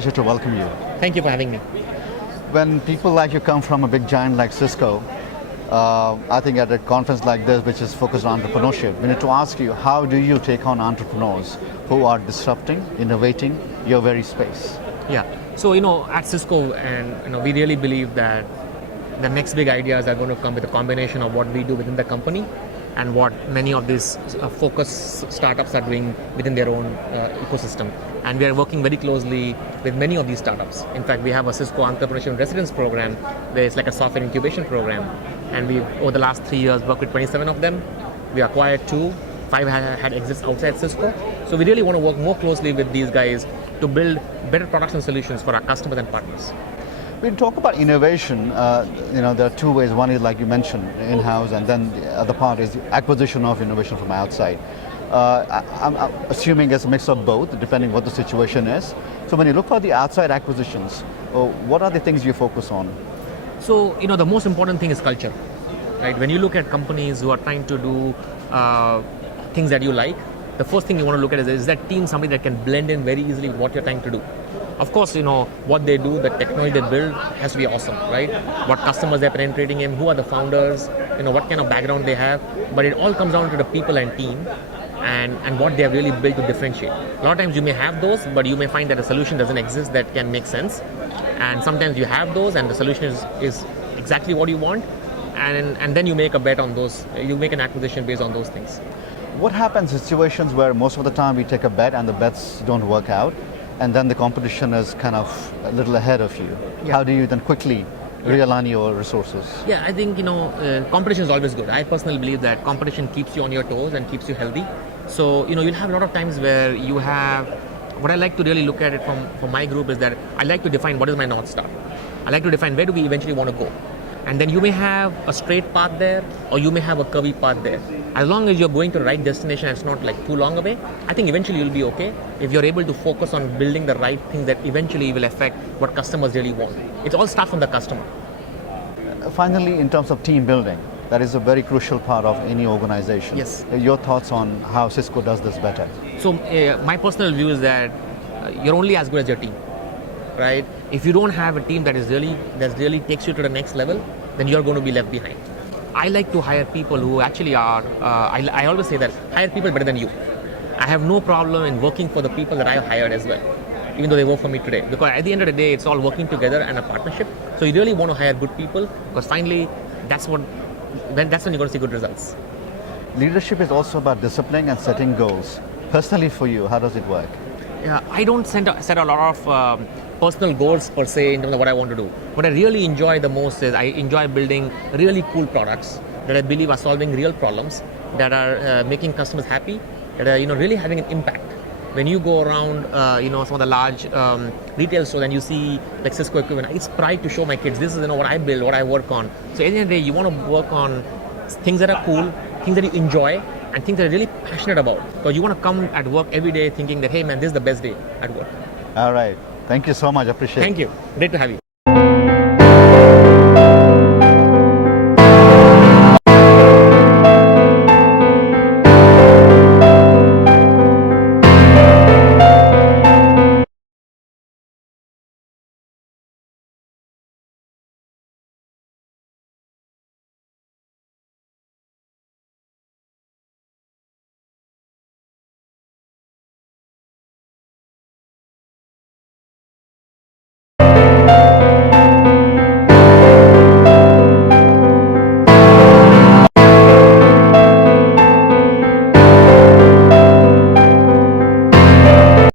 pleasure to welcome you. Thank you for having me. When people like you come from a big giant like Cisco, I think at a conference like this, which is focused on entrepreneurship, we need to ask you, how do you take on entrepreneurs who are disrupting, innovating your very space? Yeah. So, at Cisco, and we really believe that the next big ideas are going to come with a combination of what we do within the company and what many of these focus startups are doing within their own ecosystem. And we are working very closely with many of these startups. In fact, we have a Cisco Entrepreneurship Residence program, where it's like a software incubation program. And we've, over the last 3 years, worked with 27 of them. We acquired 2, 5 had exits outside Cisco. So we really want to work more closely with these guys to build better products and solutions for our customers and partners. We talk about innovation, there are 2 ways. One is, like you mentioned, in-house, and then the other part is the acquisition of innovation from outside. I'm assuming it's a mix of both, depending what the situation is. So when you look for the outside acquisitions, what are the things you focus on? So, the most important thing is culture, right? When you look at companies who are trying to do things that you like, the first thing you want to look at is that team somebody that can blend in very easily with what you're trying to do. Of course, what they do, the technology they build has to be awesome, right? What customers they're penetrating in, who are the founders, what kind of background they have. But it all comes down to the people and team and what they have really built to differentiate. A lot of times you may have those, but you may find that a solution doesn't exist that can make sense. And sometimes you have those and the solution is exactly what you want. And then you make a bet on those, you make an acquisition based on those things. What happens in situations where most of the time we take a bet and the bets don't work out, and then the competition is kind of a little ahead of you? Yeah. How do you then quickly realign your resources? Yeah, I think, competition is always good. I personally believe that competition keeps you on your toes and keeps you healthy. So, you'll have a lot of times where you have, what I like to really look at it from my group is that I like to define what is my North Star. I like to define where do we eventually want to go. And then you may have a straight path there, or you may have a curvy path there. As long as you're going to the right destination and it's not like too long away, I think eventually you'll be okay if you're able to focus on building the right things that eventually will affect what customers really want. It all starts from the customer. Finally, in terms of team building, that is a very crucial part of any organization. Yes. Your thoughts on how Cisco does this better? So my personal view is that you're only as good as your team, right? If you don't have a team that really takes you to the next level, then you're going to be left behind. I like to hire people who actually are, I always say that, hire people better than you. I have no problem in working for the people that I have hired as well, even though they work for me today. Because at the end of the day, it's all working together and a partnership. So you really want to hire good people, because finally, that's when you're going to see good results. Leadership is also about discipline and setting goals. Personally for you, how does it work? Yeah, I don't set a lot of personal goals per se in terms of what I want to do. What I really enjoy the most is I enjoy building really cool products that I believe are solving real problems, that are making customers happy, that are really having an impact. When you go around some of the large retail stores and you see like Cisco equipment, it's pride to show my kids this is what I build, what I work on. So at the end of the day, you want to work on things that are cool, things that you enjoy, and things that you're really passionate about. Because you want to come at work every day thinking that, hey man, this is the best day at work. All right. Thank you so much. Appreciate it. Thank you. Great to have you.